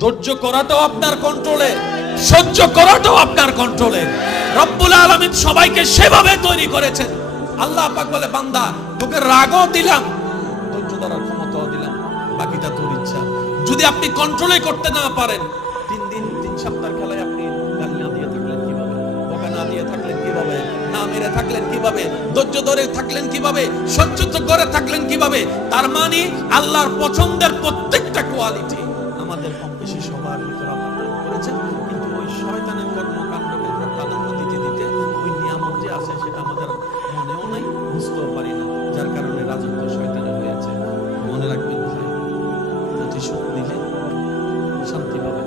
ধৈর্য করাটাও আপনার কন্ট্রোলে, সহ্য করাটাও আপনার কন্ট্রোলে। রব্বুল আলামিন সবাইকে সেভাবে তৈরি করেছেন। আল্লাহ পাক বলে, বান্দা তোকে রাগও দিলাম, ধৈর্য ধরার ক্ষমতাও দিলাম, বাকিটা তোর ইচ্ছা। যদি আপনি কন্ট্রোলে করতে না পারেন, 3 দিন 3 সপ্তাহ খেলায় আপনি গাল না দিয়ে থাকলেন কিভাবে, বকা না দিয়ে থাকলেন কিভাবে, না মেরে থাকলেন কিভাবে, ধৈর্য ধরে থাকলেন কিভাবে, সহ্য করে থাকলেন কিভাবে? তার মানে আল্লাহর পছন্দের প্রত্যেকটা কোয়ালিটি আমাদের কম বেশি সবার ভিতরে আল্লাহ দান করেছেন। কিন্তু ওই শয়তানের কর্মকাণ্ডকে আমরা প্রাধান্য দিতে দিতে ওই নিয়ামত যে আছে সেটা আমাদের মনেও নাই, বুঝতেও পারি না, যার কারণে রাজত্ব শয়তানের হয়েছে। মনে রাখবেন ভাই, প্রতিশোধ দিলে শান্তি পাবেন,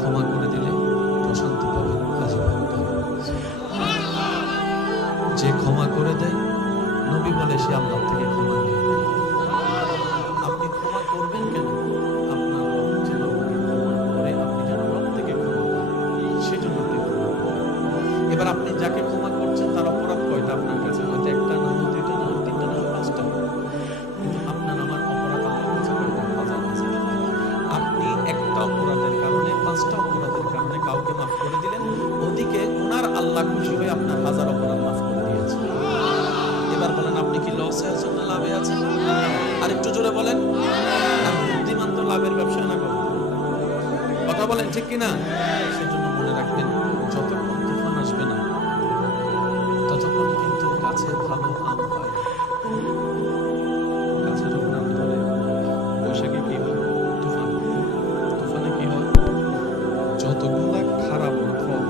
ক্ষমা করে দিলে প্রশান্তি পাবেন, যে ক্ষমা করে দেয় নবী বলে সে আল্লাহ থেকে ক্ষমা নিয়ে নেয়। আপনি ক্ষমা করবেন কেন? আপনার রব যেন ক্ষমা করে, আপনি যেন রব থেকে ক্ষমা পান, সেজন্য আপনি ক্ষমা করবেন। এবার আপনি যাকে ক্ষমা করছেন তার অপরাধ কয়টা আপনার কাছে? হয়তো 1টা না, 2টা না, 3টা না, 5টা। কিন্তু আপনার আমার অপরাধ আল্লাহর কাছে কয়টা? 1000। আপনি একটা অপরাধের কারণে, 5টা অপরাধের কারণে কাউকে মাফ করে দিলেন, ওদিকে ওনার আল্লাহ খুশি হয়ে আপনার 1000 অপরাধ মাফ করে দিয়েছে। এবার বলেন, আপনি কি লসে আছেন না লাভে আছেন? আর একটু জোরে বলেন। আর বুদ্ধিমান তো লাভের ব্যবসা না করে, কথা বলেন ঠিক কিনা? সেজন্য মনে রাখবেন, যতক্ষণ তুফান আসবে না ততক্ষণ কিন্তু গাছে ভালো আম পায়। গাছে যখন আম ধরে, বৈশাখে কি হয়? তুফান। তুফানে কি হয়? যতগুলা খারাপ ফল,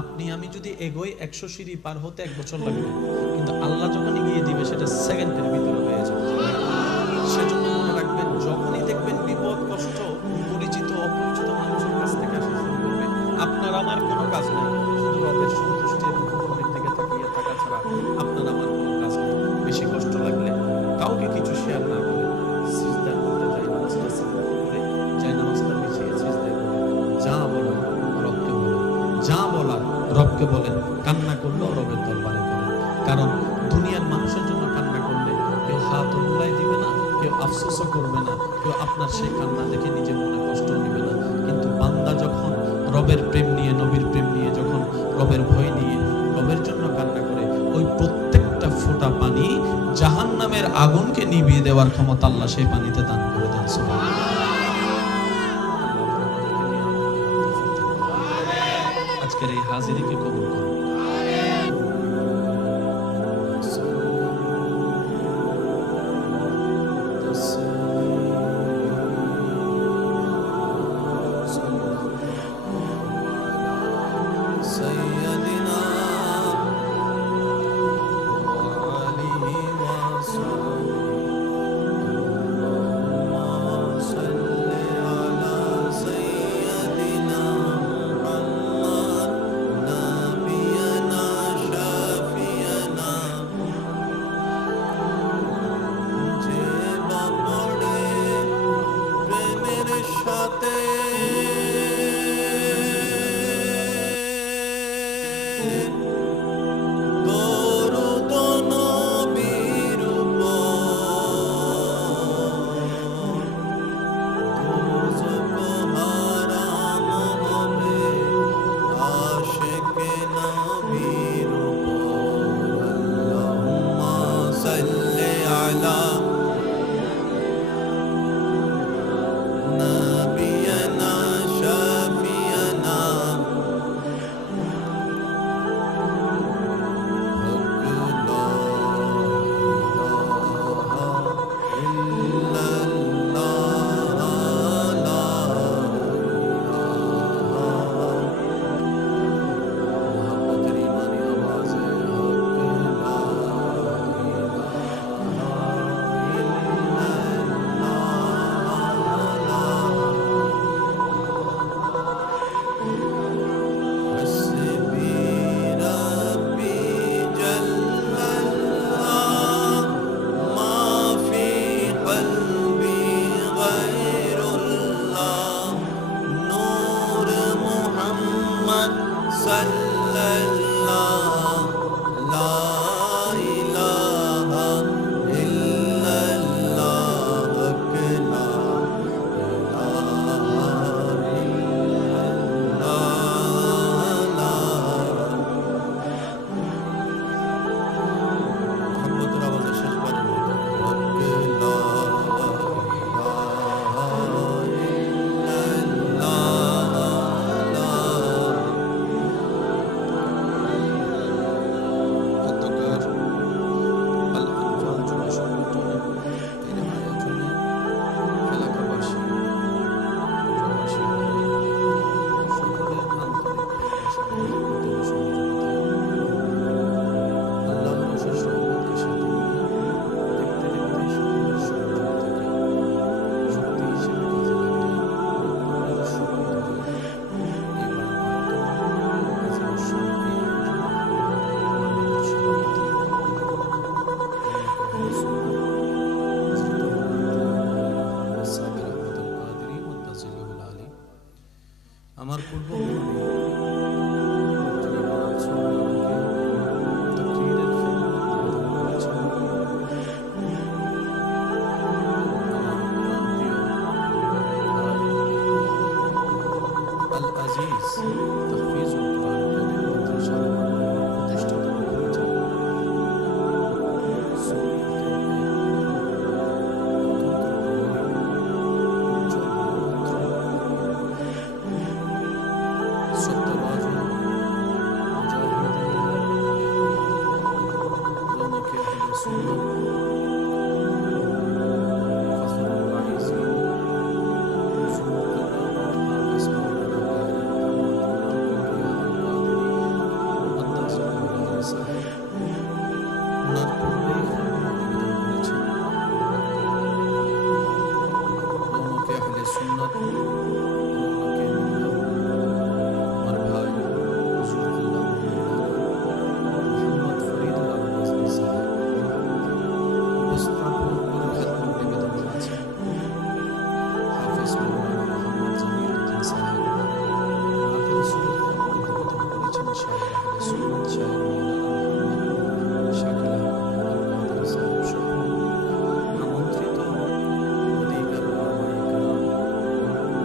আপনি আমি যদি এগোই 100 সিঁড়ি পার হতে 1 বছর লাগবে, কিন্তু আল্লাহ যখন এগিয়ে দিবে সেটা সেকেন্ডের ভিতরে হয়ে যাবে। সেজন্য মনে রাখবেন, যখনই দেখবেন বিপদ কষ্ট পরিচিত অপরিচিত মানুষের কাছ থেকে আসা শুরু করবে, আপনার আমার কোনো কাজ নাই, শুধু রবের সন্তুষ্টি এবং হুকুমের দিকে তাকিয়ে থাকা ছাড়া আপনার আমার কোনো কাজ নেই। বেশি কষ্ট লাগলে কাউকে কিছু শেয়ার না করে সিজদা করতে যায়, নামাজটা সিজদা করে যায়, নামাজটা বিছিয়ে সিজদা করে যা বলার রবকে বলেন, যা বলার রবকে বলেন। কান্না করলেও রবের দরবারে করেন, কারণ দুনিয়ার মানুষের জন্য কান্না করলে কেউ হাত উল্লাই দিবে না, কেউ আফসোসও করবে না, কেউ আপনার সেই কান্না দেখে নিজের মনে কষ্ট নেবে না। কিন্তু বান্দা যখন রবের প্রেম নিয়ে, নবীর প্রেম নিয়ে, যখন রবের ভয় নিয়ে রবের জন্য কান্না করে, ওই প্রত্যেকটা ফোঁটা পানি জাহান্নামের আগুনকে নিভিয়ে দেওয়ার ক্ষমতা আল্লাহ সেই পানিতে দান করে দেন। আজকের এই হাজিরিকে কবুল করুন। সুন্নাত ফজলুল রাইসি হাফেজ মাওলানা ওনার পূর্বেই নিবেদন করেছেন রৌনকে আহলে সুন্নাত রৌনকে আমার ভাই হুজুরুল্লাহ মোহাম্মদ ফরিদুল আলম নাজমী সাহেব উপস্থাপন করে খেদমত নিবেদন করেছেন হাফেজ মাওলানা মোহাম্মদ জমিরুদ্দিন সাহেব আখির সুরত নিবেদন করেছেন শায়ের আহলে সুন্নাত শায়ের মাওলানা শাকিল আহমদ আল-কাদরি সাহেব সহ আমন্ত্রিত অধিকার ওলামায়ে কেরাম,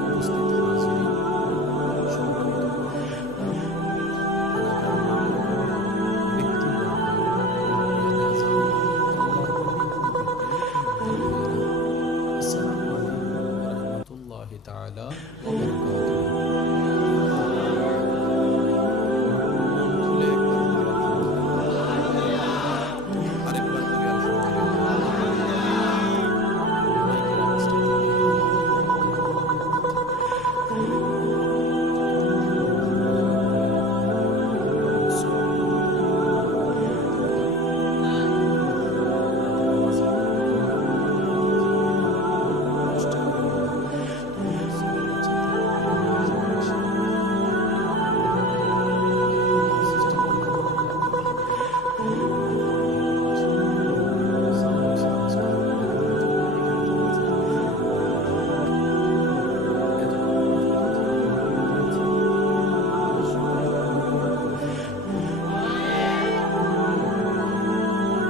উপস্থিত হাজিরিন, সম্মানিত এলাকার মান্যগণ্য ব্যক্তিবর্গ, আল্লাহর অনেক নবীর প্রেমিক ইমানদার ভাইয়েরা, আসসালামু আলাইকুম ওয়া রাহমাতুল্লাহি তাআলা ওয়া বারাকাতুহু। মন খুলে একবার বলি আলহামদুলিল্লাহ, আরেকবার বলি আলহামদুলিল্লাহ। মাইকের আওয়াজটা একটু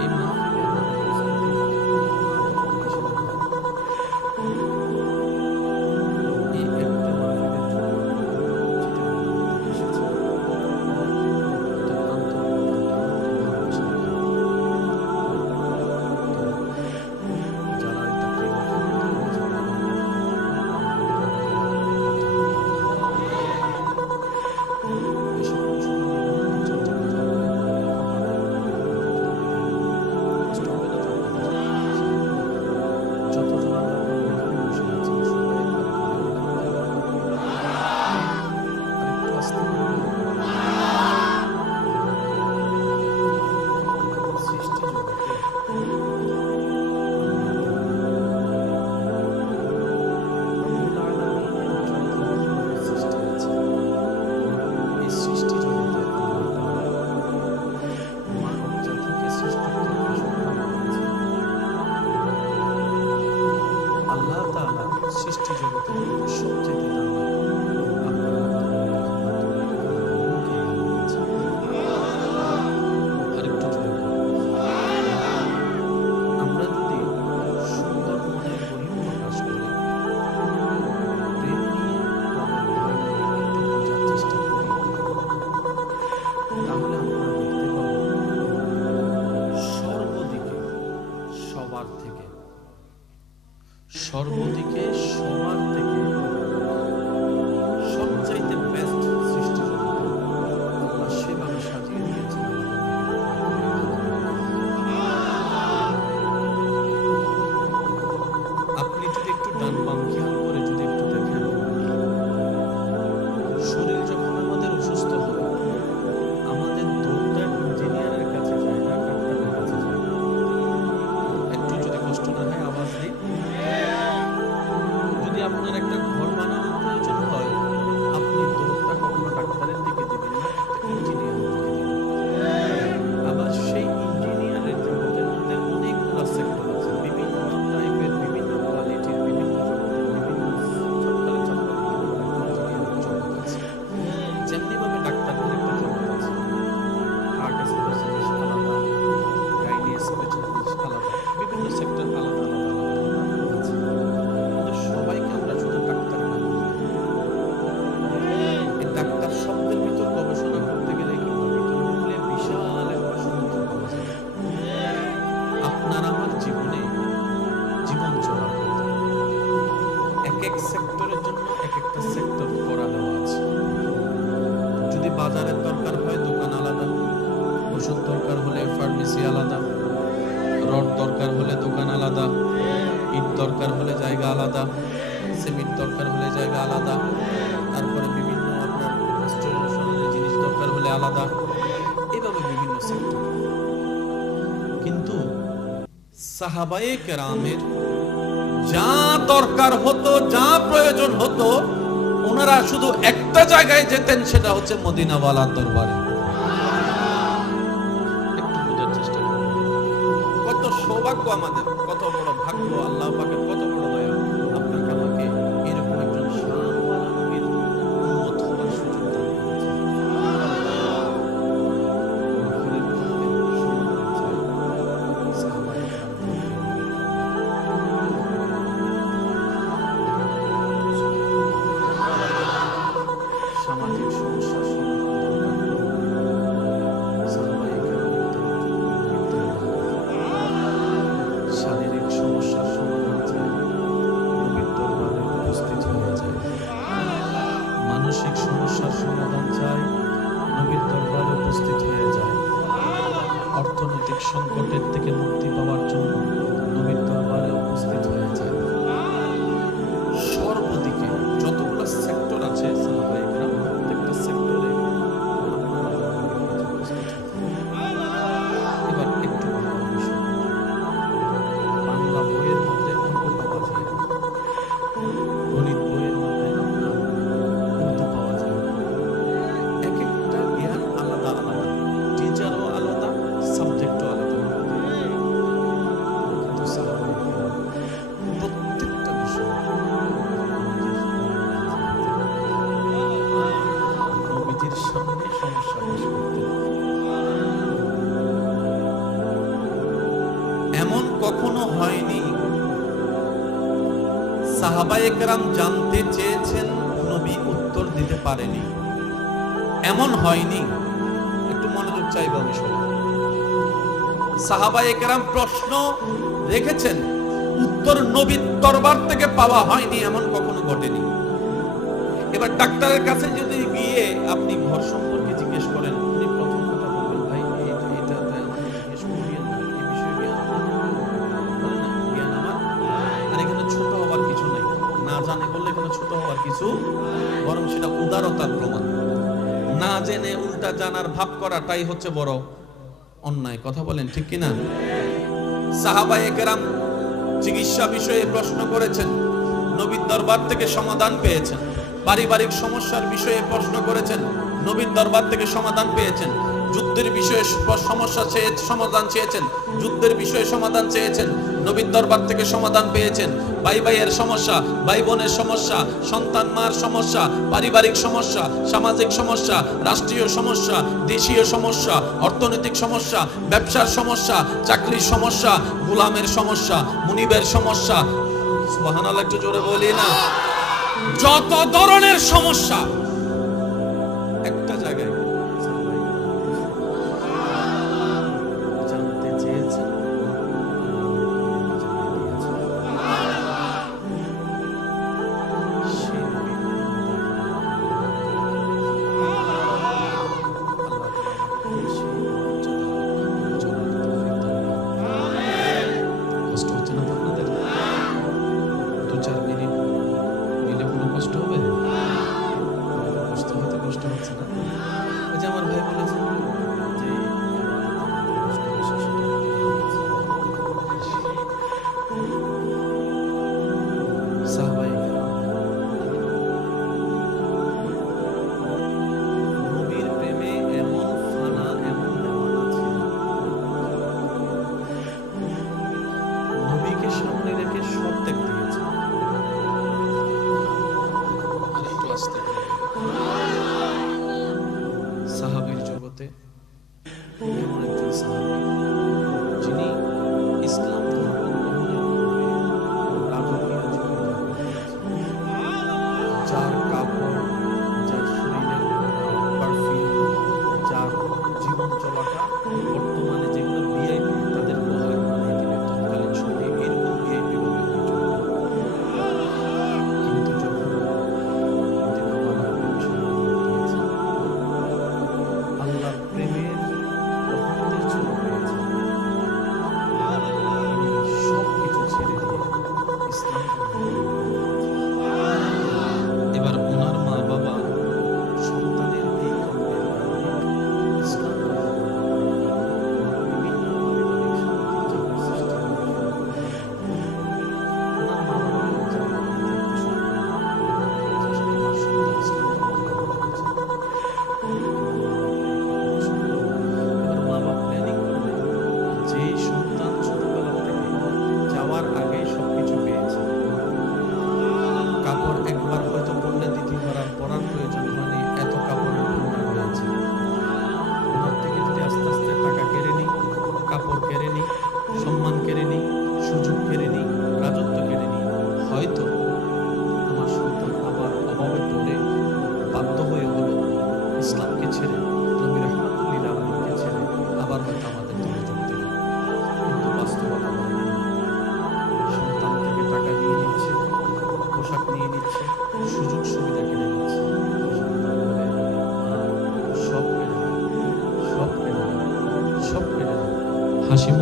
এই মাহফিলে আমাদের এই একটা মাহফিলের জন্য চিটাগাং থেকে এসেছে। এটা আন্তরিকতা, ভালোবাসার কারণে। যারা এই তাকরীর ও খেদমতের মাঝে পালন করে, এই সকল সুনামগঞ্জ চট্টগ্রাম কষ্ট হবে না তো আপনাদের? যতজন আমরা এখানে বসে আছি সবাই একবার বলি আলহামদুলিল্লাহ। আরেকটু আস্তে করে বলি। সৃষ্টি জগতে আল্লাহ তাআলা রব্বুল আলামিনের যত রকমের সৃষ্টি আছে, এই সৃষ্টি জগতে আল্লাহ তাআলা মানব জাতিকে সৃষ্টিত্বের ঘোষণা দান করেছেন। আল্লাহ তাআলা সৃষ্টি জগতের মধ্যে সবচেয়ে দামি আপনার আব্দুল রহমাতুল্লাহ আলাইহিকে বানিয়েছেন। আরেকটু জোরে বলি। আমরা যদি সুন্দর মনের বহিঃ প্রকাশ করে প্রেম নিয়ে রবের ভয় নিয়ে একটু বোঝার চেষ্টা করি, তাহলে আমরা দেখতে পাবো সর্বদিকে সবার থেকে সবচাইতে বেস্ট সৃষ্টি জগতে আল্লাহ সেভাবে সাজিয়ে দিয়েছেন আমাদের নবীর আপনি যদি একটু ডান বাম খেয়াল করে যদি একটু দেখেন, শরীর যখন আমাদের অসুস্থ হয় আমাদের দৌড়টা ইঞ্জিনিয়ারের কাছে যায় না, ডাক্তারের কাছে যায়। একটু যদি কষ্ট না হয় আওয়াজ দিই। যদি আপনার একটা ঘর দরকার হলে দোকান আলাদা, ইট দরকার হলে জায়গা আলাদা, সিমেন্ট দরকার হলে জায়গা আলাদা, তারপরে বিভিন্ন আপনার জিনিস দরকার হলে আলাদা, এভাবে বিভিন্ন সেক্টর। কিন্তু সাহাবায়ে কেরামের যা দরকার হতো, যা প্রয়োজন হতো, ওনারা শুধু একটা জায়গায় যেতেন, সেটা হচ্ছে মদিনাওয়ালার দরবারে। একটু বোঝার চেষ্টা করুন, কত সৌভাগ্য আমাদের, কত বড় ভাগ্য, আল্লাহ পাকের কত বড় দয়া, আপনাকে আমাকে এরকম একজন শানওয়ালা নবীর উম্মত হওয়ার সুযোগ দান করেছেন। ঘরের মধ্যে সমাধান চাই, সাহাবায়ে সামাজিক সমস্যার সমাধান দরকার, শারীরিক সমস্যার সমাধান চাই, নবীর দরবারে উপস্থিত হয়ে যায়। মানসিক সমস্যার সমাধান চাই, নবীর দরবারে উপস্থিত হয়ে যায়। অর্থনৈতিক সংকটের থেকে মুক্তি পাওয়ার জন্য নবীর দরবারে উপস্থিত হয়ে যায়। সর্বদিকে যতগুলো সেক্টর আছে, সাহাবায়ে কেরাম প্রত্যেকটা সেক্টরে এবার একটু ভালো বিষয়, বাংলা বইয়ের মধ্যে অঙ্ক পাওয়া যায় না, গণিত বইয়ের মধ্যে আপনার উর্দু পাওয়া যায় না। এক একটা জ্ঞান আলাদা আলাদা, টিচারও আলাদা, সাবজেক্টও আলাদা। কিন্তু সাহাবায়ে কেরাম প্রত্যেকটা বিষয় নবীজির সামনে সমস্যা পেশ করতেন। এমন কখনো হয়নি সাহাবায়ে কেরাম জানতে চেয়েছেন, নবী উত্তর দিতে পারেনি, এমন হয়নি। একটু মনোযোগ চাইব আমি সবাই। সাহাবায়ে কেরাম প্রশ্ন রেখেছেন, উত্তর নবীর দরবার থেকে পাওয়া হয়নি, এমন কখনো ঘটেনি। এবার ডাক্তারের কাছে যদি গিয়ে আপনি ঘর সম্পর্কে জিজ্ঞেস করেন, উনি প্রথম কথা বলবেন, ভাই এটা জিজ্ঞেস করিয়েন না, এই বিষয়ে জ্ঞান আমার, বলে না জ্ঞান আমার। আর এখানে ছোট হওয়ার কিছু নেই, না জানে বললে এখানে ছোট হওয়ার কিছু, বরং সেটা উদারতার প্রমাণ। না জেনে উল্টা জানার ভাব করাটাই হচ্ছে বড় অন্যায়। কথা বলেন ঠিক কিনা? সাহাবায়ে কেরাম চিকিৎসা বিষয়ে প্রশ্ন করেছেন, নবীর দরবার থেকে সমাধান পেয়েছেন। পারিবারিক সমস্যার বিষয়ে প্রশ্ন করেছেন, নবীর দরবার থেকে সমাধান পেয়েছেন। যুদ্ধের বিষয়ে সমস্যা সমাধান চেয়েছেন, যুদ্ধের বিষয়ে সমাধান চেয়েছেন, নবীর দরবার থেকে সমাধান পেয়েছেন। ভাই ভাইয়ের সমস্যা, ভাই বোনের সমস্যা, সন্তান মার সমস্যা, পারিবারিক সমস্যা, সামাজিক সমস্যা, রাষ্ট্রীয় সমস্যা, দেশীয় সমস্যা, অর্থনৈতিক সমস্যা, ব্যবসার সমস্যা, চাকরির সমস্যা, গোলামের সমস্যা, মুনিবের সমস্যা, সুবহানাল্লাহ একটু জোরে বলি না, যত ধরনের সমস্যা একটা জায়গায় জানতে চেয়েছেন, কষ্ট হচ্ছে না আপনাদের? 2-4 মিনিট নিলে কোনো কষ্ট হবে?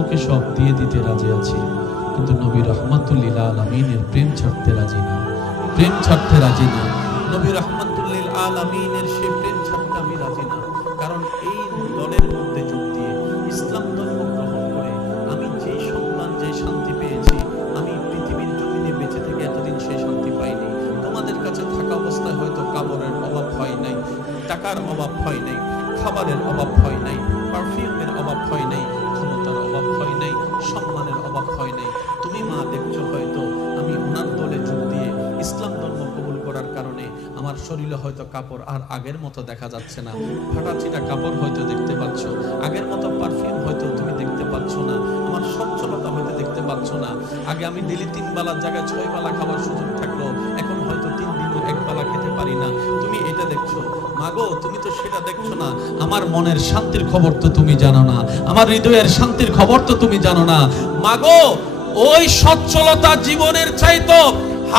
তোমাকে সব দিয়ে দিতে রাজি আছি, কিন্তু নবী রাহমাতুল লিল আলামিনের প্রেম ছাড়তে রাজি না, প্রেম ছাড়তে রাজি না। নবী রাহমাতুল লিল আলামিনের সেই প্রেম ছাড়তে আমি রাজি না। কারণ এই দলের মধ্যে যোগ দিয়ে ইসলাম ধর্ম গ্রহণ করে আমি যেই সম্মান, যেই শান্তি পেয়েছি, আমি পৃথিবীর জমিনে বেঁচে থেকে এতদিন সেই শান্তি পাইনি। তোমাদের কাছে থাকা অবস্থায় হয়তো কাপড়ের অভাব হয় নাই, টাকার অভাব হয় নাই, খাবারের অভাব হয় নাই, পারফিউমের অভাব হয় নাই, ক্ষমতার অভাব হয় নাই, সম্মানের অভাব হয় নাই। তুমি মা দেখছো হয়তো আমি ওনার দলে যোগ দিয়ে ইসলাম ধর্ম কবুল করার কারণে আমার শরীরে হয়তো কাপড় আর আগের মতো দেখা যাচ্ছে না, ফাটাচিটা কাপড় হয়তো দেখতে পাচ্ছ, আগের মতো পারফিউম হয়তো তুমি দেখতে পাচ্ছ না, আমার সচ্ছলতা হয়তো দেখতে পাচ্ছ না। আগে আমি ডেলি 3 বেলার জায়গায় 6 বেলা খাবার সুযোগ থাকলো, এখন হয়তো 3 দিনও 1 বেলা খেতে পারি না। তুমি এটা দেখছো মাগো, তুমি তো সেটা দেখছো না। আমার মনের শান্তির খবর তো তুমি জানো না, আমার হৃদয়ের শান্তির খবর তো তুমি জানো না। মাগো, ওই সচ্ছলতা জীবনের চাইতো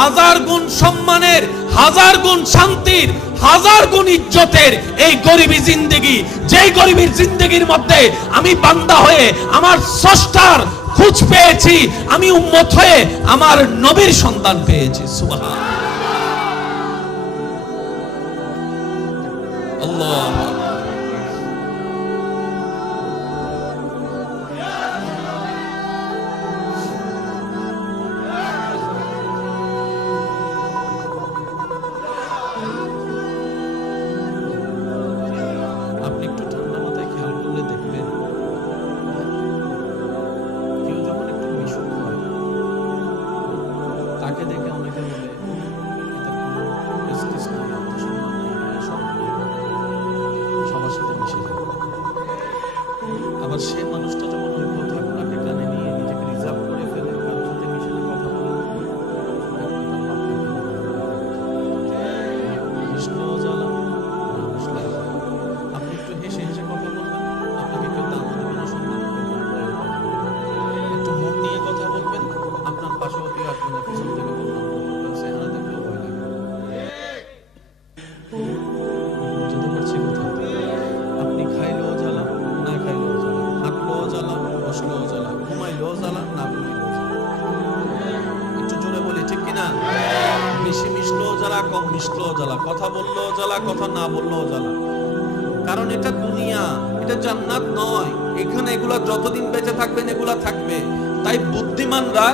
1000 গুণ সম্মানের, 1000 গুণ শান্তির, 1000 গুণ ইজ্জতের এই গরিবী জিন্দেগি, যেই গরিবীর জিন্দেগির মধ্যে আমি বান্দা হয়ে আমার স্রষ্টার খোঁজ পেয়েছি, আমি উম্মত হয়ে আমার নবীর সন্তান পেয়েছি। সুবহান আল্লাহ। আপনি একটু ঠান্ডা মাথায় খেয়াল করলে দেখবেন, কেউ যখন একটু মিশুক হয় তাকে দেখে অনেকে বলে এটার কোনো প্রেস্টিজ নাই, আত্মসম্মান নাই, সরব নাই, সবার সাথে মিশে যায়। আবার সে মানুষটা যখন ওই কথাগুলোকে কানে নিয়ে নিজেকে রিজার্ভ করে ফেলে, কারোর সাথে মিশে না, কথা বলে মিশলেও জ্বালা, না মিশলেও জ্বালা। আপনি একটু হেসে হেসে কথা বলবেন, আপনাকে কেউ দাম দেবে না, সম্মান করবে না। একটু মন নিয়ে কথা বলবেন, আপনার পাশেও কেউ আসবে না, পিছন থেকে বলবেন সেখানে দেখলেও ভয় লাগবে। বুঝতে পারছি কথা? আপনি খাইলেও জ্বালা, না খাইলেও জ্বালা, হাঁটলেও জ্বালা, বসলেও জ্বালা, ঘুমাইলেও জ্বালা, না ঘুমাইলেও জ্বালা। একটু জোরে বলি ঠিক কিনা? বেশি মিশলেও জ্বালা, কম মিশলেও জ্বালা, কথা বললেও জ্বালা, কথা না বললেও জ্বালা। কারণ এটা দুনিয়া, এটা জান্নাত নয়। এখানে এগুলা যতদিন বেঁচে থাকবেন এগুলা থাকবে। তাই বুদ্ধিমানরা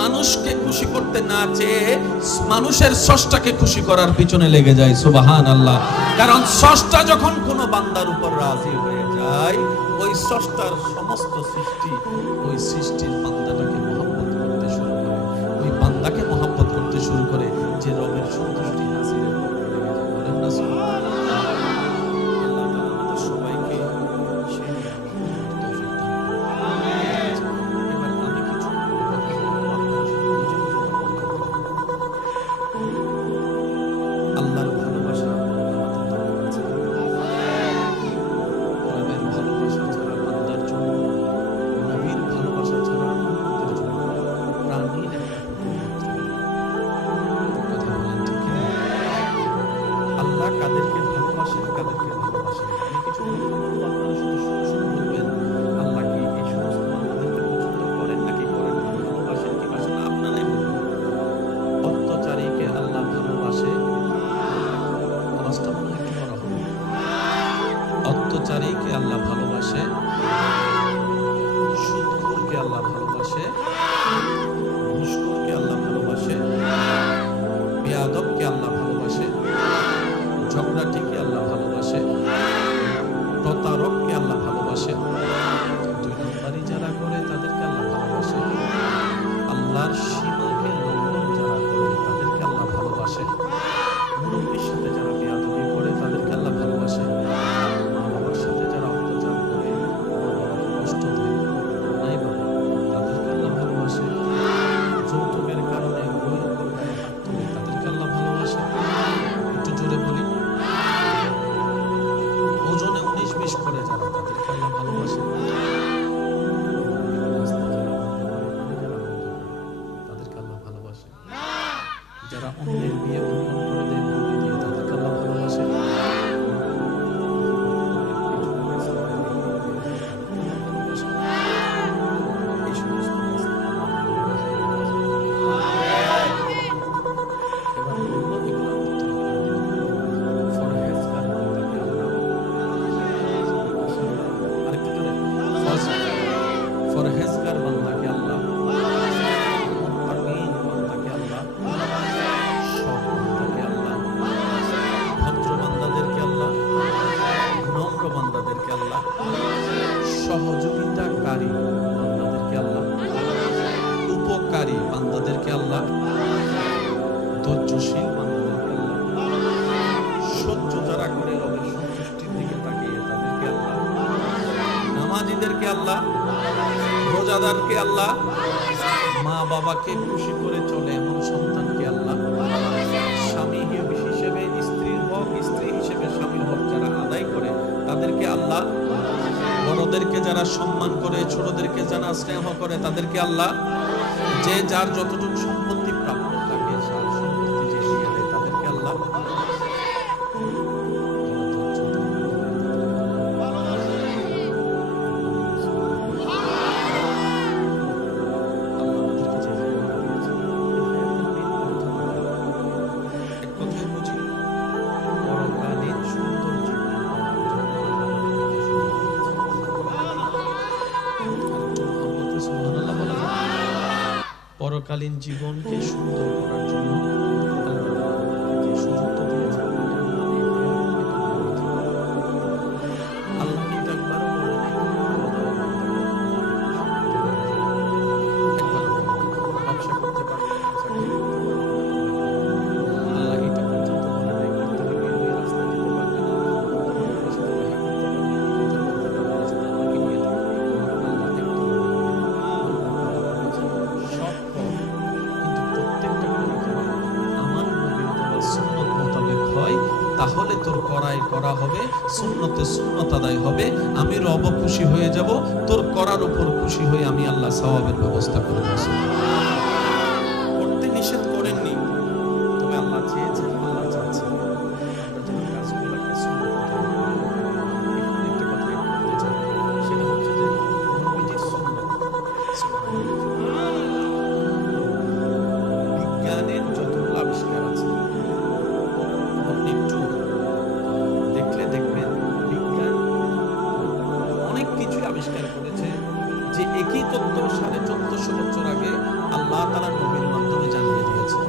মানুষকে খুশি করতে না চেয়ে মানুষের স্রষ্টাকে খুশি করার পিছনে লেগে যায়। সুবহানাল্লাহ। কারণ স্রষ্টা যখন কোনো বান্দার উপর রাজি হয়ে যায়, ওই স্রষ্টার সমস্ত সৃষ্টি ওই সৃষ্টির বান্দাটাকে মহব্বত করতে শুরু করে, ওই বান্দাকে মহব্বত করতে শুরু করে, যে রবের সন্তুষ্টি হাসিলের পক্ষে লেগে যায়। বলেন না সুবহানাল্লাহ। আল্লাহ তাআলা আমাদের সবাইকে সেই নিয়ামত তৌফিক দান করুন। এবার আমি কিছু কথা বলবো, আপনারা শুধু বুঝে বুঝে আমল করবেন। আল্লাহর ভালোবাসা আমাদের দরকার আছে। রবের ভালোবাসা ছাড়া বান্দার জন্য, নবীর ভালোবাসা ছাড়া আমাদের জন্য প্রাণীর একটা কথা বলেন ঠিক কিনা? আল্লাহ কাদেরকে ভালোবাসেন, কাদেরকে ভালোবাসেন, আমি কিছু কথা বলবো, আপনারা শুধু শুনবেন। আল্লাহ কি এই সমস্ত বান্দাদেরকে পছন্দ করেন নাকি করেন না, ভালোবাসেন কি বাসেন না, আপনারাই বলবেন। অত্যাচারীকে আল্লাহ ভালোবাসে, আওয়াজটা মনে হয় একটু বড় হবে। অত্যাচারীকে আল্লাহ ভালোবাসে, সুদখোরকে আল্লাহ ভালোবাসে, ঘুষখোরকে আল্লাহ ভালোবাসে, বেয়াদবকে আল্লাহ ভালোবাসে, ঝগড়াটিকে আল্লাহ ভালোবাসে, প্রতারককে আল্লাহ ভালোবাসে, 2 নম্বরই যারা করে তাদেরকে আল্লাহ ভালোবাসে, আল্লাহর সীমাকে লঙ্ঘন যারা করে তাদেরকে আল্লাহ ভালোবাসে, মুরব্বীর সাথে যারা বেয়াদবি করে তাদেরকে আল্লাহ ভালোবাসে, মা বাবার সাথে যারা অত্যাচার করে, মা বাবাকে কষ্ট দেয়, নাই বাবা, তাদেরকে আল্লাহ ভালোবাসে, যৌতুকের কারণে বইয়ের উপর গায়ে হাত তুলে তাদেরকে আল্লাহ ভালোবাসে। একটু জোরে বলি। ওজনে 19-20 করে যারা, তাদেরকে আল্লাহ ভালোবাসে। তাদেরকে আল্লাহ ভালোবাসে। যারা অন্যের বিয়ে বন্ধন করে দেয় বলি দিয়ে, তাদেরকে আল্লাহ ভালোবাসে। বান্দাদেরকে আল্লাহ, ধৈর্যশীল বান্দাদেরকে আল্লাহ, সহ্য যারা করে রবের সন্তুষ্টির দিকে তাকিয়ে তাদেরকে আল্লাহ, নামাজীদেরকে আল্লাহ, রোজাদারকে আল্লাহ, মা বাবাকে খুশি করে চলে এমন সন্তানকে আল্লাহ, স্বামী হিসেবে স্ত্রীর হক, স্ত্রী হিসেবে স্বামীর হক যারা আদায় করে তাদেরকে আল্লাহ, বড়দেরকে যারা সম্মান করে, ছোটদেরকে যারা স্নেহ করে তাদেরকে আল্লাহ, যে যার যতটুকু সম্পত্তি প্রাপ্য তাকে সার সম্পত্তি যে দিয়ে দেয় তাদেরকে আল্লাহ, পরকালীন জীবনকে সুন্দর করার জন্য যে সুযোগটা দিয়েছে আল্লাহ কিন্তু একবারও বলেন ব্যবসা করতে পারবে, আল্লাহ এটা পর্যন্ত বলে নাই করতে হবে, ওই রাস্তা যেতে পারবে না, তাহলে তোর করাই করা হবে, সুন্নতে সুন্নত আদায় হবে, আমি রব খুশি হয়ে যাব, তোর করার উপর খুশি হয়ে আমি আল্লাহ সওয়াবের ব্যবস্থা করে দেব। করতে নিষেধ করেননি, তবে আল্লাহ চেয়েছেন, আল্লাহ চাচ্ছেন আমরা যেন কাজগুলোকে সুন্নত একটা কথা বলতে চাই, সেটা হচ্ছে যে নবীজির সুন্নত। বিজ্ঞানের যতগুলো আবিষ্কার আছে আপনি একটু দেখলে দেখবেন বিজ্ঞান অনেক কিছু আবিষ্কার করেছে যে একই তত্ত্ব 1450 বছর আগে আল্লাহ তাআলা নবীর মাধ্যমে জানিয়ে দিয়েছে।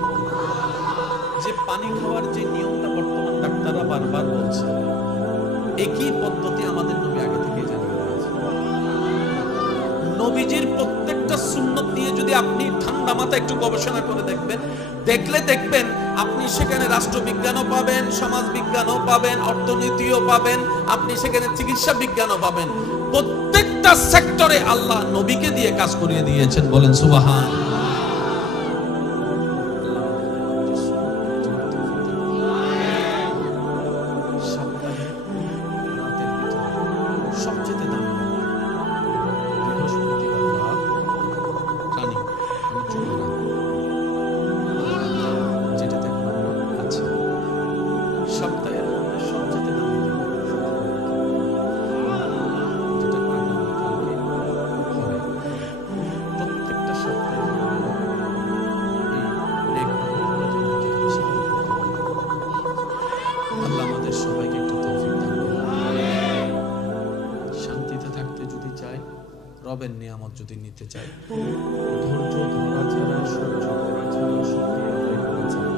যে পানি খাওয়ার যে নিয়মটা বর্তমান ডাক্তাররা বারবার বলছে, একই পদ্ধতি আমাদের নবী আগে থেকে জানিয়ে দিয়েছে। নবীজির প্রত্যেকটা সুন্নত নিয়ে যদি আপনি ঠান্ডা মাথায় একটু গবেষণা করে দেখবেন, দেখলে দেখবেন আপনি সেখানে রাষ্ট্রবিজ্ঞানও পাবেন, সমাজ বিজ্ঞানও পাবেন, অর্থনীতিও পাবেন, আপনি সেখানে চিকিৎসা বিজ্ঞানও পাবেন। প্রত্যেকটা সেক্টরে আল্লাহ নবীকে দিয়ে কাজ করিয়ে দিয়েছেন, বলেন সুবহান। সবচেয়ে দামি বৃহস্পতিবার রানী যেটাতে আছে সপ্তাহের মধ্যে সবচেয়ে দামি যেটা আগামীকালকে হবে। প্রত্যেকটা সপ্তাহে আল্লাহ আমাদের সবাইকে একটু তৌফিক দান করুন। শান্তিতে থাকতে যদি চাই, রবের নিয়ামত যদি নিতে চাই, ধৈর্য ধরা ছাড়া, সহ্য করা ছাড়া, শুকরিয়া আদায় করা ছাড়া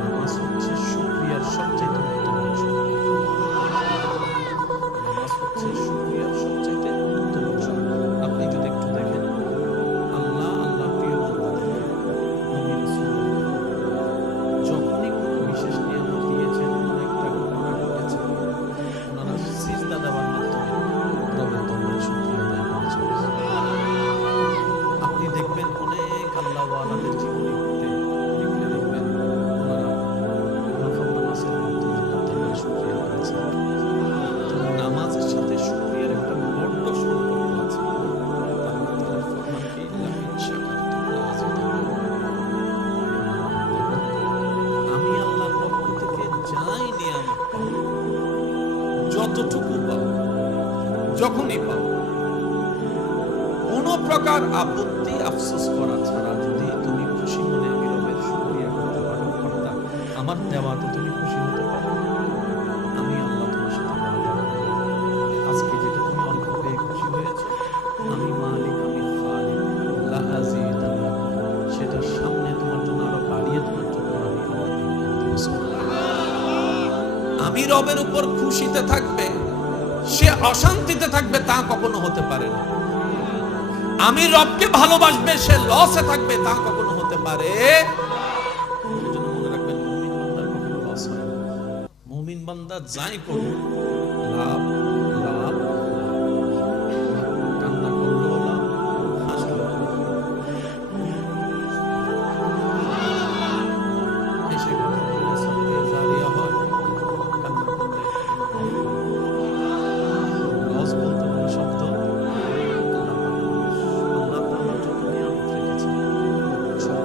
নামাজ হচ্ছে শুকরিয়ার সবচেয়ে উত্তম অংশ। নামাজ হচ্ছে শুকরিয়ার সবচেয়ে উত্তম অংশ। আপনি যদি একটু দেখেন আল্লাহ প্রিয় বান্দাদের নবী রাসূল যখনই কোনো বিশেষ নিয়ামত দিয়েছেন, অনেকটা ঘটনা ঘটেছে, ওনারা সিজদা দেওয়ার মাধ্যমে রবের দরবারে শুকরিয়া আদায় করেছেন। আপনি দেখবেন অনেক আল্লাহওয়ালাদের জীবনী দেখলে দেখবেন ওনারা নফল নামাজের মাধ্যমে আল্লাহর দরবারে শুকরিয়া করেছেন। নামাজের সাথে শুকরিয়ার একটা বড় সম্পর্ক আছে। আল্লাহ তাআলার ফরমান কি, লাইন শাকারতুম লাযিদান্নাকুম। আমি আল্লাহর পক্ষ থেকে যাই নিয়ামত পাও, যতটুকু পাও, যখনই পাও, কোন প্রকার আপত্তি আফসোস করা ছাড়া যদি তুমি খুশি মনে আমি রবের শুকরিয়া করতে পারো, অর্থাৎ আমার দেওয়াতে তুমি খুশি হতে পারো, আমি আল্লাহ তোমার সাথে ওয়াদা করি, আজকে যেটা তুমি অল্প পেয়ে খুশি হয়েছে, আমি মালিক, আমি খালিক, লা আযীদান্নাকুম, সেটা সামনে তোমার জন্য আরো বাড়িয়ে তোমার জন্য আমি আল্লাহ দিয়েছি। আমি রবের উপর খুশিতে থাকবে, সে অশান্তিতে থাকবে তা কখনো হতে পারে না। না। আমি রবকে ভালোবাসবে, সে লসে থাকবে, তা কখনো হতে পারে। এজন্য মনে রাখবেন, মুমিন বান্দার কখনো লস হয় না। মুমিন বান্দা যাই করুক, লাভ লাভ, কান্না করলেও লাভ, হাসলেও লাভ। এসে কথা বললে সবকে জারিয়া হয়, কান্না করলে লস বলতে কোনো শব্দ আল্লাহ তাআলা যত নিয়ামত রেখেছেন সব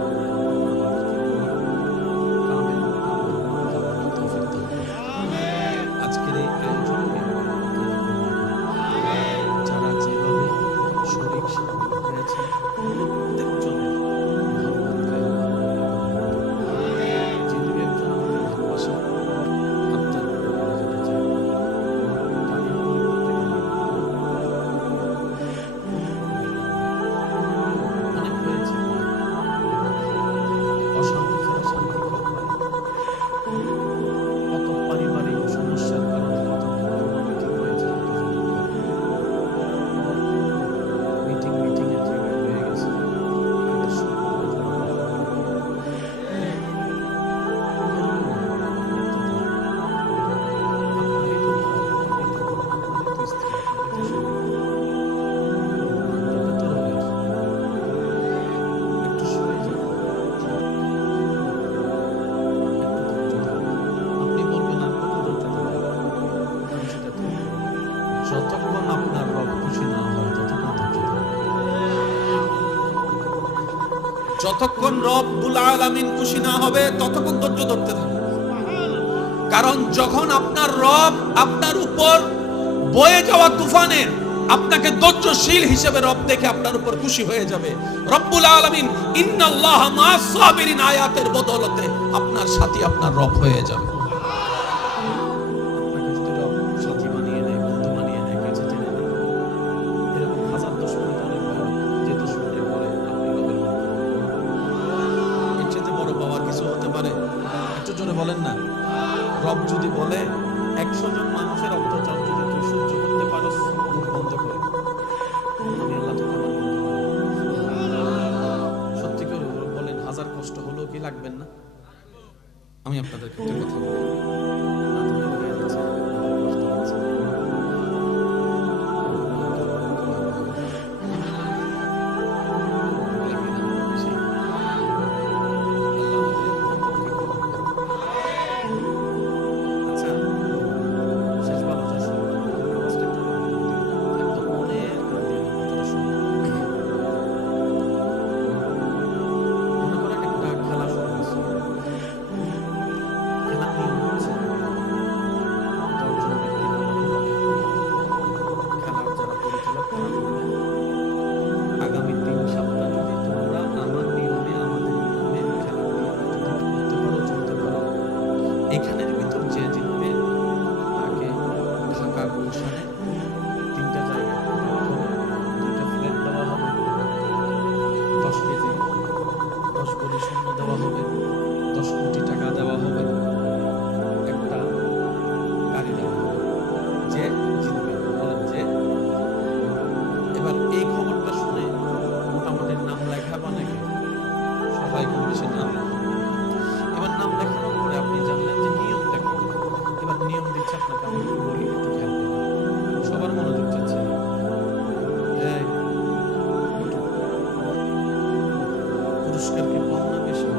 আজকের এই আয়োজনকে যারা যেভাবে শরীক শামিল হয়েছে প্রত্যেকজনের ভালোবাসাকে যে দু একজন আমাদের ভালোবাসা আত্মার করে বলে যেতে চাই, তাদের অনেক হয়েছে অশান্তি ছাড়া শান্তি খুব হয়। কত পারিবারিক সমস্যার কারণে কত মিটিং হয়েছে, মিটিং এর জায়গায় হয়ে গেছে আগের সম্পর্ক জোড়া পাওয়া। আপনারই তো ভাই, আপনারই তো বোন, আপনারই তো স্ত্রী, আপনারই তো স্বামী, ভেতরে একটু সরে যান, একটু ধৈর্য ধরুন। আপনি বলবেন আর কত ধৈর্য ধরবেন, আমি সেটা ধরব। যতক্ষণ আপনার রব খুশি না হয় ততক্ষণ ধৈর্য ধরুন। যতক্ষণ রব্বুল আলামিন খুশি না হবে ততক্ষণ ধৈর্য ধরতে থাকুন। কারণ যখন আপনার রব আপনার উপর বয়ে যাওয়া তুফানের আপনাকে ধৈর্যশীল হিসেবে রব দেখে আপনার উপর খুশি হয়ে যাবে। রব্বুল আলামিন ইন্নাল্লাহা মা'আস সাবিরিন আয়াতের বদৌলতে আপনার সাথী আপনার রব হয়ে যাবে। আপনাকে যদি রব সাথী বানিয়ে নেয়, বন্ধু বানিয়ে নেয়, কাছে টেনে নেয়, এরকম হাজার দুশমন অনেক ভয়, যে দুশমনের পরে আপনি রবের বন্ধু। এর চেয়ে বড় পাওয়ার কিছু হতে পারে? একটু জোরে বলেন না। রব যদি বলে 100 জন মানুষের অত্যাচার যদি তুই সহ্য করতে পারস মুখ বন্ধ করে, আমি আল্লাহ তোকে আমার বন্ধু বানাবো। সত্যি করে বলেন, হাজার কষ্ট হলেও কি লাগবেন না? আমি আপনাদেরকে একটা কথা বলি, রাত হয়ে যাচ্ছে, কষ্ট হচ্ছে, বলে কি না বেশি? আল্লাহ আমাদের এই মহব্বতকে কবুল করুন। আচ্ছা, শেষ ভালো যে শুনুন, আওয়াজটা একটু একদম মনের কান দিয়ে আমার কথাটা শুনুন। মনে করেন একটা খেলা শুরু হয়েছে। খেলার নিয়ম হচ্ছে 10 জন ব্যক্তি নাম হলো। খেলার যারা পরিচালক তারা বলবে, আগামী 3 সপ্তাহ যদি তোমরা আমার নিয়মে, আমাদের নিয়মে, খেলার নিয়মে যদি করতে পারো, চলতে পারো, এখানের ভিতর যে জিতবে তাকে ঢাকা গুলশানে 3টা জায়গা দেওয়া হবে, 2টা ফ্ল্যাট দেওয়া হবে, 10 কেজি 10 ভরি স্বর্ণ দেওয়া হবে, 10 কোটি টাকা দেওয়া হবে, একটা গাড়ি দেওয়া হবে। যে জিতবে, বলেন যে। এবার এই খবরটা শুনে মোটামুটি নাম লেখা বা নাকি সবাই কম বেশি নাম লেখা। এবার নাম লেখানোর পরে আপনি জানলেন যে নিয়মটা কি। এবার নিয়ম দিচ্ছে আপনাকে, আমি একটু বলি, একটু খেয়াল করুন, সবার মনোযোগ চাচ্ছে। এই, একটু পুরস্কার কি কম না বেশি?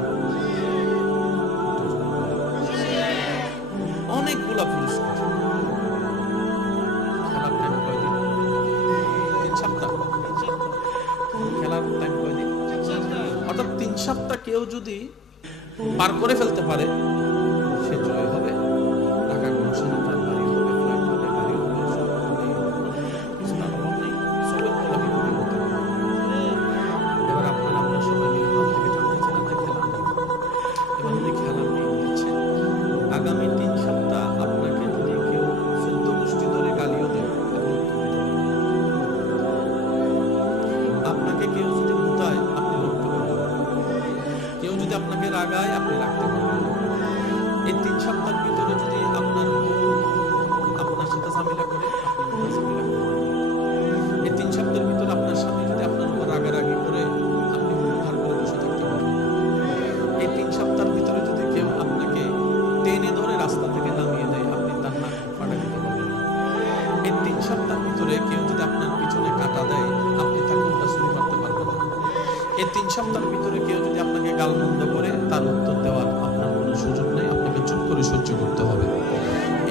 অনেকগুলা পুরস্কার। খেলার টাইম কয়দিন? 3 সপ্তাহ। খেলার টাইম কয়দিন? অর্থাৎ 3 সপ্তাহ কেউ যদি পার করে ফেলতে পারে সে জয় হবে। ঢাকা গুলশানে তার বাড়ি হবে, ফ্ল্যাট হবে, গাড়ি হবে, সব হলেই হবে, কিছু তার অভাব নেই, সবের তলাকে কোটি হতে হবে। এবার আমরা সবাই মিলে মাঠ থেকে জানতে চাইলাম যে খেলার নিয়ম। এবার উনি খেলার নিয়ম দিচ্ছেন, আগামী 3 সপ্তাহ আপনাকে যদি কেউ 14 গোষ্ঠী ধরে গালিও দেয়, আপনি উত্তর দিতে পারবেন। আপনাকে কেউ যদি মুতায়, আপনি লড়তে পারবেন। কেউ যদি আপনাকে রাগায়, আপনি রাখতে পারবেন। এই 3 সপ্তাহের ভিতরে কেউ যদি আপনাকে গালমন্দ করে, তার উত্তর দেওয়ার আপনার কোনো সুযোগ নেই, আপনাকে চুপ করে সহ্য করতে হবে।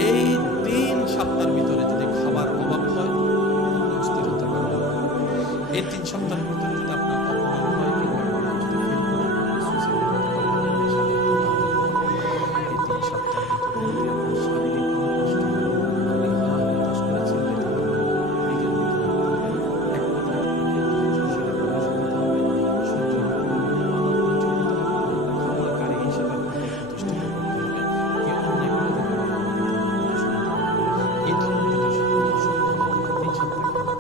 এই 3 সপ্তাহের ভিতরে যদি খাবার অভাব হয়, আপনি অস্থির হতে পারবেন। এই 3 সপ্তাহের ভিতরে যদি আপনার অপমান হয়, কিংবা যদি ফিল করেন আপনি সুইসাইড করতে পারবেন, নেশা করতে পারবেন। এই 3 সপ্তাহের ভিতরে যদি আপনার শারীরিক কোনো কষ্ট হয়, আপনি হতাশ করে চিন্তিত হবেন, নিজের ভিতরে রাখতে হবে। এক কথায় আপনাকে ধৈর্যশীল পরিশ্রম করতে হবে, সহ্য ক্ষমাকারী হিসেবে আপনাকে প্রতিষ্ঠিত করতে হবে। কেউ অন্যায় করে থাকলে ক্ষমা দিতে হবে, শুনতে হবে। এই ধরনের যদি সফল হয়, 3 সপ্তাহ খেলা।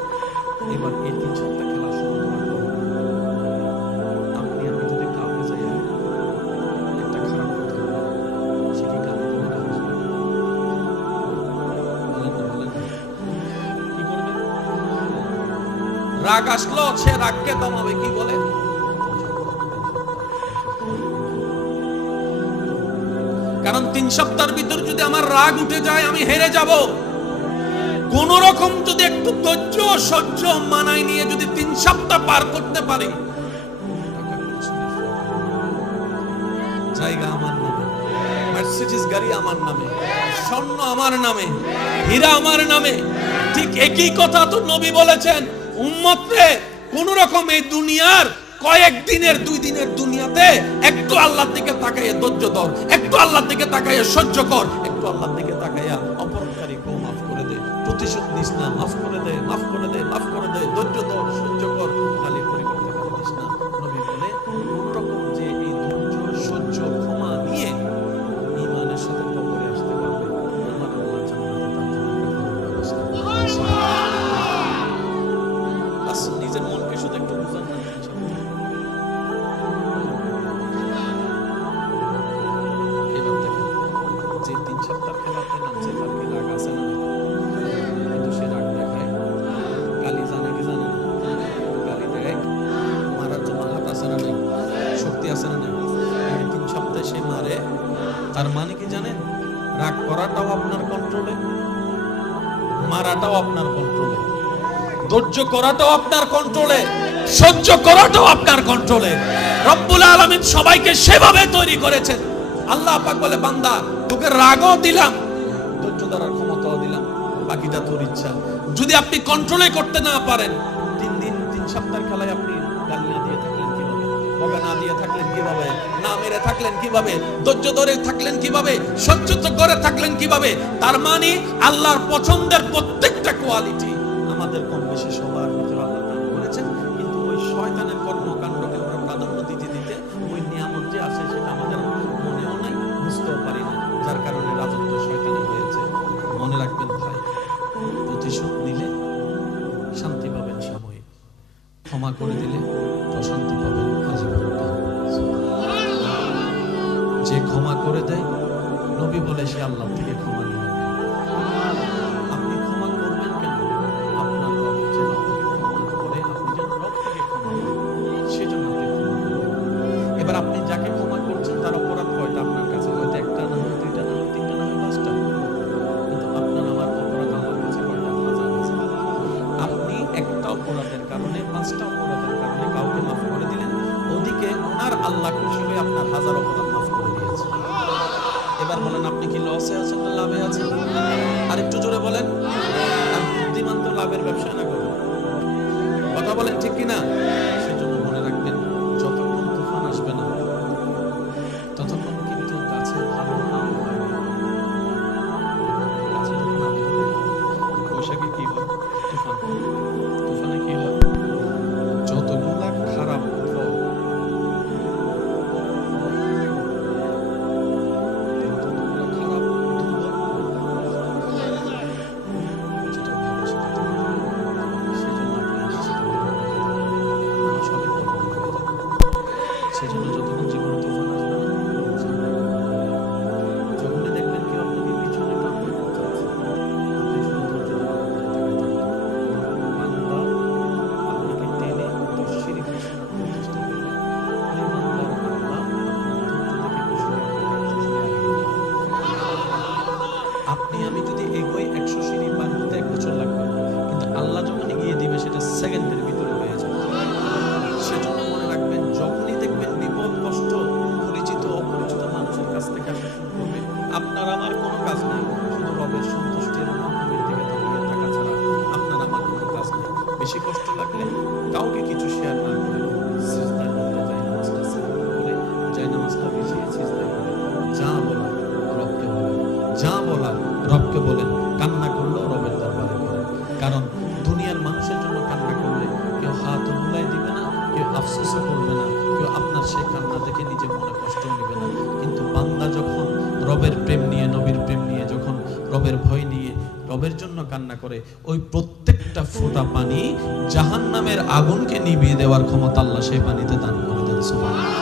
এবার এই 3 সপ্তাহ খেলা শুরু হওয়ার পর আপনি আমি যদি কাউকে যাই একটা খারাপ কথা বলি, সে কি গালি দেবে না হাসবে? বলেন না, বলেন না। কি করবে? রাগ আসলো, সে রাগকে দমাবে, কি বলে? কারণ 3 সপ্তাহের ভিতর যদি আমার রাগ উঠে যায়, আমি হেরে যাব। কোন রকম যদি একটু ধৈর্য সহ্য মানায় নিয়ে যদি 3 সপ্তাহ পার করতে পারি, জায়গা আমার নামে, মার্সিডিজ গাড়ি আমার নামে, স্বর্ণ আমার নামে, হীরা আমার নামে। ঠিক একই কথা তো নবী বলেছেন, উম্মত রে কোন রকম এই দুনিয়ার কয়েকদিনের 2 দিনের দুনিয়াতে একটু আল্লাহর দিকে তাকাইয়া ধৈর্য ধর, একটু আল্লাহর দিকে তাকাইয়া সহ্য কর, একটু আল্লাহর দিকে তাকাইয়া অপরাধকারীকে মাফ করে দে, প্রতিশোধ নিস না, মাফ করে দে, মাফ করে দে, মাফ করে দে, ধৈর্য ধর, সহ্য কর, খালি পরিবর্তে খালি দিস না। নবী বলে কোন রকম যে এই ধৈর্য সহ্য ক্ষমা নিয়ে ঈমানের সাথে কবরে আসতে পারবে, আমার আল্লাহ জান্নাতে তার জন্য একটা ভালো ব্যবস্থা করেছে। বাস নিজের মনকে শুধু একটু বুঝান না। এবার দেখেন, যে 3 সপ্তাহ খেলাতে নামছে তার কি রাগ আছে না? কিন্তু সে রাগ দেখায়, গালি জানে কি জানে না? গালি দেখায়, মারার জন্য হাত আছে না নাই? শক্তি আছে না নাই? এই 3 সপ্তাহে সে মারে। তার মানে কি জানেন? রাগ করাটাও আপনার কন্ট্রোলে, মারাটাও আপনার কন্ট্রোলে, ধৈর্য করাটাও আপনার কন্ট্রোলে, সহ্য করাটাও আপনার কন্ট্রোলে। রব্বুল আলামিন সবাইকে সেভাবে তৈরি করেছেন। আল্লাহ পাক বলে, বান্দা তোকে রাগও দিলাম, ধৈর্য ধরার ক্ষমতাও দিলাম, বাকিটা তোর ইচ্ছা। যদি আপনি কন্ট্রোলে করতে না পারেন, 3 সপ্তাহের খেলায় আপনি গালি না দিয়ে থাকলেন কিভাবে, বকা না দিয়ে থাকলেন কিভাবে, না মেরে থাকলেন কিভাবে, ধৈর্য ধরে থাকলেন কিভাবে, সহ্য করে থাকলেন কিভাবে? তার মানে আল্লাহর পছন্দের প্রত্যেকটা কোয়ালিটি আমাদের কম বেশি সবার ভিতরে আল্লাহ দান করেছেন। কিন্তু ওই শয়তানের কর্মকাণ্ডকে আমরা প্রাধান্য দিতে দিতে ওই নিয়ামত যে আসে সেটা আমাদের মনেও নাই, বুঝতেও পারি না, যার কারণে রাজত্ব শয়তানি হয়েছে। মনে রাখবেন ভাই, প্রতিশোধ নিলে শান্তি পাবেন সাময়িক, ক্ষমা করে দিলে প্রশান্তি পাবেন আজীবনকাল। যে ক্ষমা করে দেয়, নবী বলে সে আল্লাহ থেকে ক্ষমা নিয়ে নেয়। আপনি ক্ষমা করবেন কেন? আপনার রব যেন আপনাকে ক্ষমা করে, আপনি যেন রব থেকে ক্ষমা পান, সেজন্য আপনি ক্ষমা করবেন। এবার আপনি যাকে ক্ষমা করছেন তার অপরাধ কয়টা আপনার কাছে? হয়তো 1টা না হয় 2টা না হয় 3টা না হয় 5টা, কিন্তু আপনার আমার অপরাধ আল্লাহর কাছে কয়টা? হাজার হাজার। আপনি একটা অপরাধের কারণে, 5টা অপরাধের কারণে কাউকে মাফ করে দিলেন, ওদিকে ওনার আল্লাহ খুশি হয়ে আপনার 1000 অপরাধ মাফ করে দিয়েছে। এবার বলেন, আপনি কি লসে আছেন না লাভে আছেন? আর একটু জোরে বলেন। আর বুদ্ধিমান তো লাভের ব্যবসা না করে, কথা বলেন ঠিক কিনা? সেজন্য মনে রাখবেন, যতক্ষণ তুফান আসবে না ততক্ষণ কিন্তু গাছে ভালো আম হয় না। গাছে যখন আম ধরে, বৈশাখে কি হয়? তুফান। তুফানে কি হয়? যতগুলা খারাপ ফল, সেজন্য যতক্ষণ জীবনে তুফান আসবে না, সামনে যখনই দেখবেন কেউ আপনাকে পিছনে টানতে চাচ্ছে, আপনি শুধু ধৈর্য ধরে তাকাতে থাকবেন। বান্দা আপনাকে টেনে 10 সিঁড়ি খুশি রাখতে চেষ্টা করবে, ওই বান্দার আল্লাহ আপনার ধৈর্য থেকে খুশি হয়ে আপনাকে 100 সিঁড়ি আগে নিয়ে যাবে। আপনি আমি যদি এগোই 100 সিঁড়ি পার হতে 1 বছর লাগবে, কিন্তু আল্লাহ যখন এগিয়ে দিবে সেটা সেকেন্ডের ভিতরে হয়ে যাবে। সেজন্য মনে রাখবেন, বেশি কষ্ট লাগলে কাউকে কিছু শেয়ার না করে সিজদার মধ্যে জায়নামাজটা সালাম করে জায়নামাজটা বিছিয়ে সিজদায় করে যা বলার রবকে বলেন, যা বলার রবকে বলেন। কান্না করলেও রবের দরবারে করেন, কারণ দুনিয়ার মানুষের জন্য কান্না করলে কেউ হাত বুলাই দিবে না, কেউ আফসোসও করবে না, কেউ আপনার সেই কান্না দেখে নিজে মনে কষ্ট নেবে না। কিন্তু বান্দা যখন রবের প্রেম নিয়ে, নবীর প্রেম নিয়ে, যখন রবের ভয় নিয়ে রবের জন্য কান্না করে, ওই প্রত্যেকটা ফোঁটা পানি জাহান্নামের আগুনকে নিভিয়ে দেওয়ার ক্ষমতা আল্লাহ সেই পানিতে দান করে দেন। সুবহানাল্লাহ।